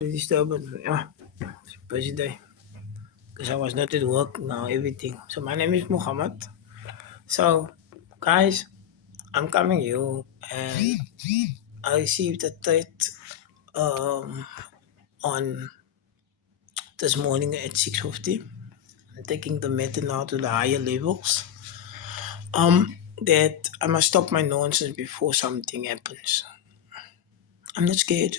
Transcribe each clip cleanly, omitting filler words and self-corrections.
Disturbance. Yeah, busy day. Because I was not at work now, everything. So my name is Muhammad. So, guys, I'm coming you and I received a tweet um, on this morning at 6:50. I'm taking the matter now to the higher levels. That I must stop my nonsense before something happens. I'm not scared.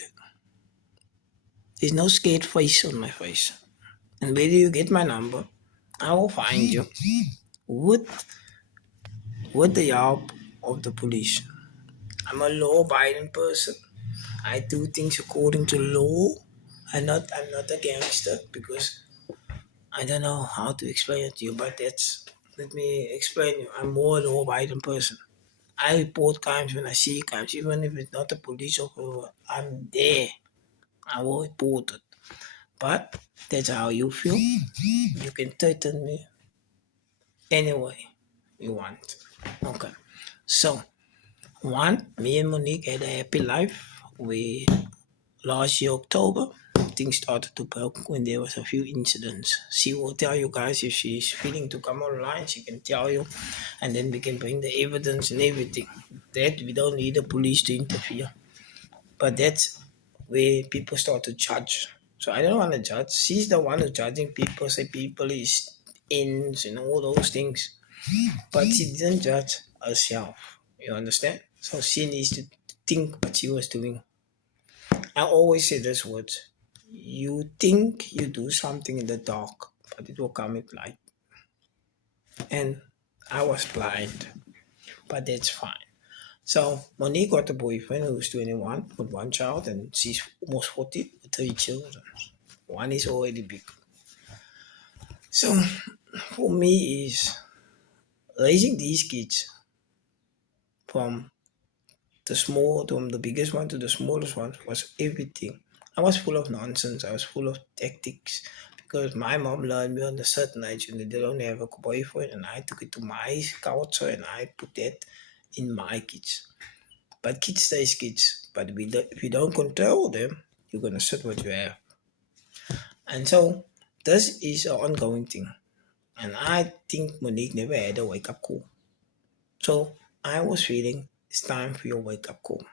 There's no scared face on my face. And where do you get my number? I will find you with with the help of the police. I'm a law-abiding person. I do things according to law. I'm not a gangster because I don't know how to explain it to you, but that's let me explain you. I'm more a law-abiding person. I report crimes when I see crimes, even if it's not a police officer. I'm there. I will report it. But that's how you feel. You can threaten me anyway you want. Okay. So me and Monique had a happy life. We last year October, things started to broke when there was a few incidents. She will tell you guys if she's feeling to come online, she can tell you, and then we can bring the evidence and everything. That we don't need the police to interfere. But that's where people start to judge. So I don't want to judge. She's the one who's judging people, say people is ins and all those things. But she didn't judge herself. You understand? So she needs to think what she was doing. I always say this word. You think you do something in the dark, but it will come at light. And I was blind, but that's fine. So Monique got a boyfriend who's 21 with one child, and she's almost 40 with three children. One is already big. So for me is raising these kids from from the biggest one to the smallest one was everything. I was full of nonsense. I was full of tactics because my mom learned me on a certain age and they don't have a boyfriend, and I took it to my culture and I put that in my kids. But kids stays kids. But if you don't control them, you're gonna sit what you have. And so this is an ongoing thing. And I think Monique never had a wake up call. So I was feeling it's time for your wake up call.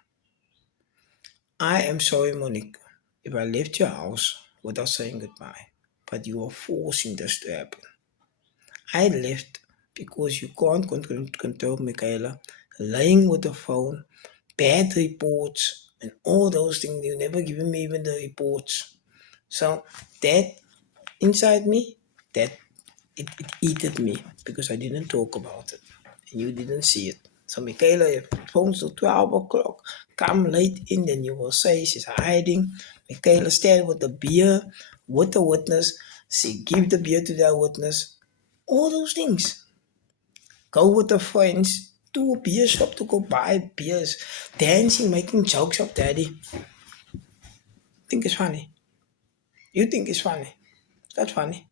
I am sorry, Monique, if I left your house without saying goodbye, but you are forcing this to happen. I left because you can't control Michaela, lying with the phone, bad reports, and all those things. You never given me even the reports. So that inside me, that it eated me because I didn't talk about it and you didn't see it. So Michaela, if phones till 12 o'clock, come late in, then you will say she's hiding. Michaela stand with the beer, with the witness. She give the beer to that witness. All those things. Go with the friends to a beer shop to go buy beers. Dancing, making jokes of daddy. Think it's funny. You think it's funny. That's funny.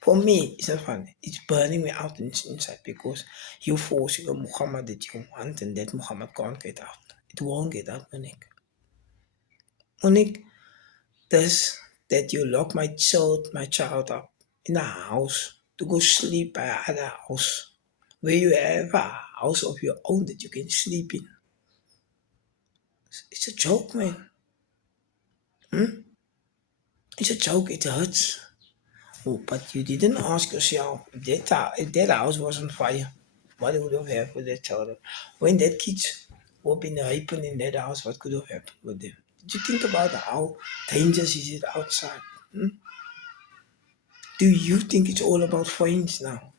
For me, it's not fun. It's burning me out inside because you forcing a Muhammad that you want and that Muhammad can't get out. It won't get out, Monique. Monique, this that you lock my child up in a house to go sleep by other house where you have a house of your own that you can sleep in. It's a joke, man. It's a joke. It hurts. Oh, but you didn't ask yourself if that house was on fire, what would have happened with that child? When that kids were being raping in that house, what could have happened with them? Did you think about how dangerous is it outside? Do you think it's all about friends now?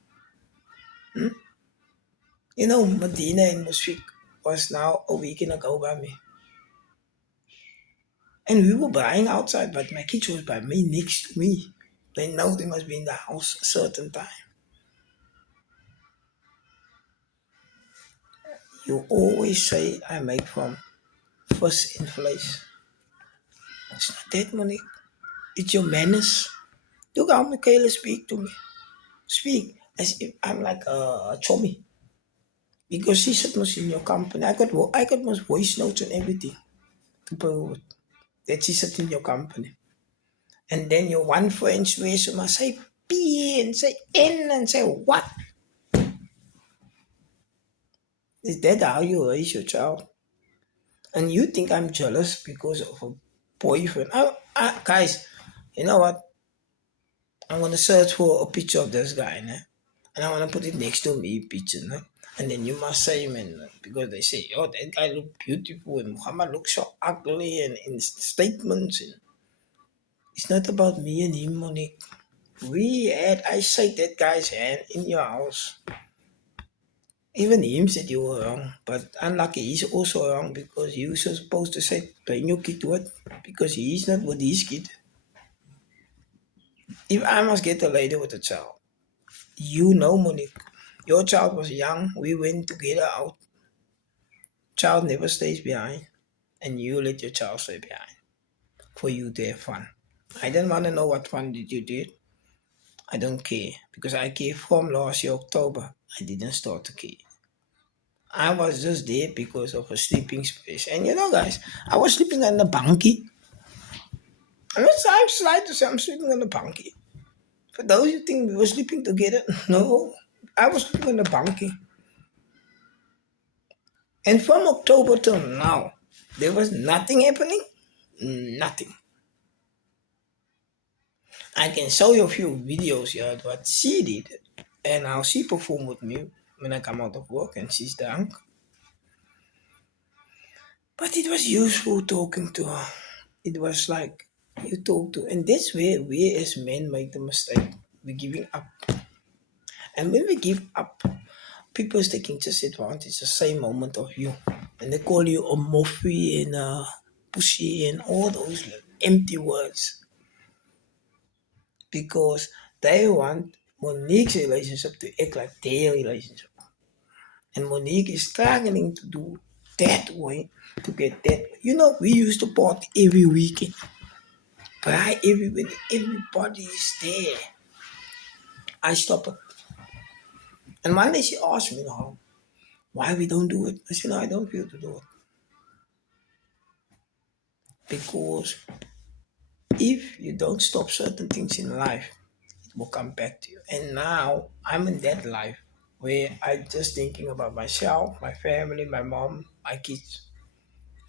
Medina and Musfik was now a weekend ago by me. And we were buying outside, but my kids was by me next to me. They know they must be in the house a certain time. You always say I make from first in place. It's not that, Monique. It's your manners. Look how Michaela speak to me. Speak as if I'm like a chummy. Because she said most in your company. I got most voice notes and everything to prove it. That she said in your company. And then your one friend swears you must say P and say N and say what? Is that how you raise your child? And you think I'm jealous because of a boyfriend? Guys, you know what? I'm gonna search for a picture of this guy, né? And I wanna put it next to me picture, né? And then you must say, man, because they say, oh, that guy look beautiful and Muhammad looks so ugly and in statements. And it's not about me and him, Monique. I shake that guy's hand in your house. Even him said you were wrong, but unlucky he's also wrong because you were supposed to say train your kid to it because he's not with his kid. If I must get a lady with a child, you know, Monique, your child was young. We went together out. Child never stays behind, and you let your child stay behind for you to have fun. I don't want to know what fun did you did. I don't care because I care from last year October. I didn't start to care. I was just there because of a sleeping space. And you know, guys, I was sleeping on the bunkie. I'm slight to say I'm sleeping on the bunkie. For those who think we were sleeping together, no, I was sleeping on the bunkie. And from October till now, there was nothing happening. Nothing. I can show you a few videos here what she did and how she performed with me when I come out of work and she's drunk. But it was useful talking to her. It was like you talk to, and that's where we as men make the mistake. We're giving up. And when we give up, people is taking just advantage the same moment of you. And they call you a muffy and a pussy and all those empty words because they want Monique's relationship to act like their relationship. And Monique is struggling to do that way to get that. You know, we used to party every weekend. But everybody is there. I stop it. And one day she asked me, no, why we don't do it? I said, no, I don't feel to do it. Because if you don't stop certain things in life, it will come back to you. And now I'm in that life where I just thinking about myself, my family, my mom, my kids.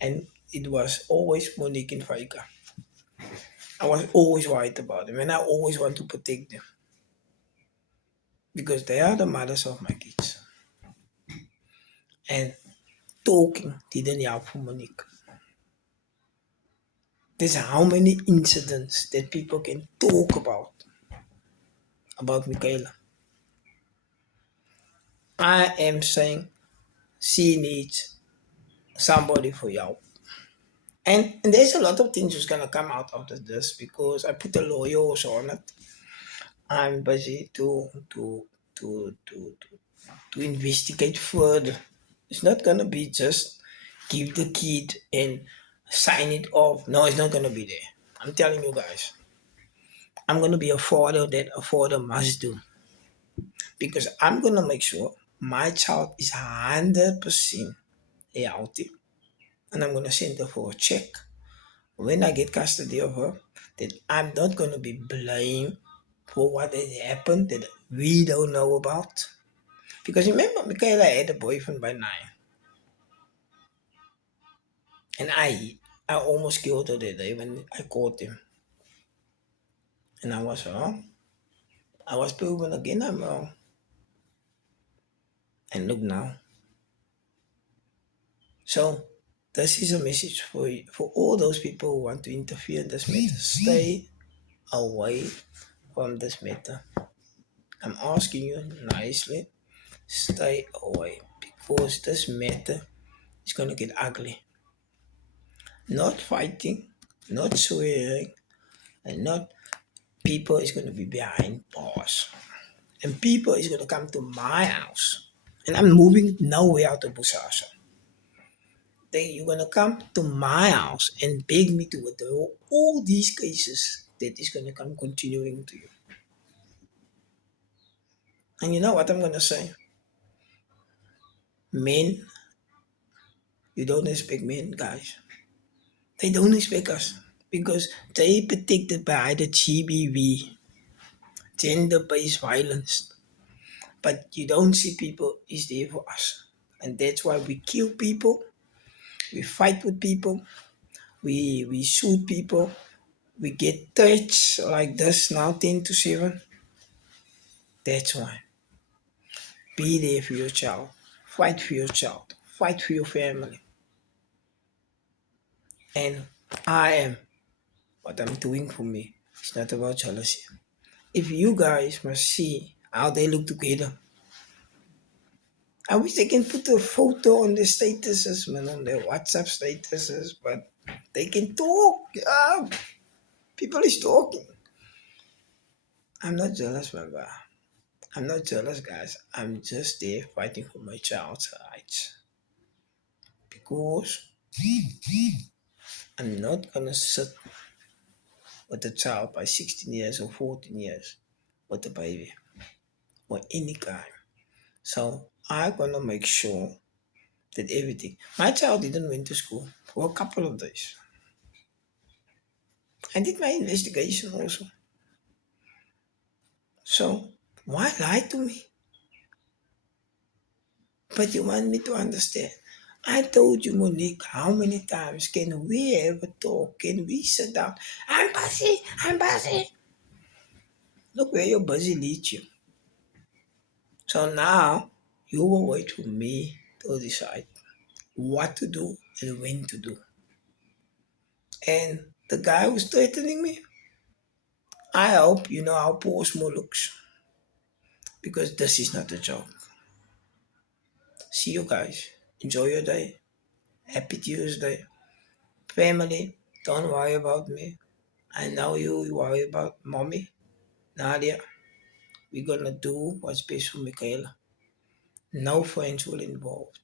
And it was always Monique and Faika. I was always worried about them and I always want to protect them because they are the mothers of my kids. And talking didn't help for Monique. There's how many incidents that people can talk about Michaela. I am saying she needs somebody for help. And there's a lot of things that's gonna come out of this because I put a lawyer also on it. I'm busy to investigate further. It's not gonna be just give the kid and sign it off. No, it's not gonna be there. I'm telling you guys. I'm gonna be a father that a father must do. Because I'm gonna make sure my child is 100% healthy, and I'm gonna send her for a check. When I get custody of her, that I'm not gonna be blamed for what has happened that we don't know about. Because remember, Michaela had a boyfriend by 9, and I almost killed her that day when I caught him, and I was wrong. I was proven again I'm wrong, and look now. So this is a message for all those people who want to interfere in this matter. Stay away from this matter. I'm asking you nicely, stay away because this matter is gonna get ugly. Not fighting, not swearing, and not people is gonna be behind bars. And people is gonna come to my house. And I'm moving nowhere out of Busasa. You're gonna come to my house and beg me to withdraw all these cases that is gonna come continuing to you. And you know what I'm gonna say? Men, you don't respect men, guys. They don't respect us. because they protected by the GBV, gender-based violence. But you don't see people is there for us, and that's why we kill people, we fight with people, we shoot people, we get touched like this now 10 to 7. That's why. Be there for your child. Fight for your child. Fight for your family. And I am what I'm doing for me. It's not about jealousy. If you guys must see how they look together, I wish they can put a photo on their statuses, man, on their WhatsApp statuses, but they can talk. People is talking. I'm not jealous, my bro. I'm not jealous, guys. I'm just there fighting for my child's rights. Because I'm not gonna sit with a child by 16 years or 14 years with a baby or any guy. So I'm gonna make sure that everything. My child didn't went to school for a couple of days. I did my investigation also. So why lie to me? But you want me to understand. I told you, Monique, how many times can we ever talk? Can we sit down? I'm busy. I'm busy. Look where your busy leads you. So now you will wait for me to decide what to do and when to do. And the guy who's threatening me, I hope you know how poor small looks because this is not a joke. See you guys. Enjoy your day. Happy Tuesday. Family, don't worry about me. I know you worry about mommy, Nadia. We're gonna do what's best for Michaela. No friends will involved.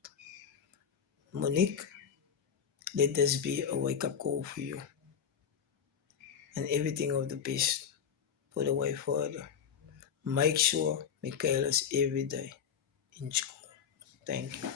Monique, let this be a wake up call for you and everything of the best for the way further. Make sure Michaela's every day in school. Thank you.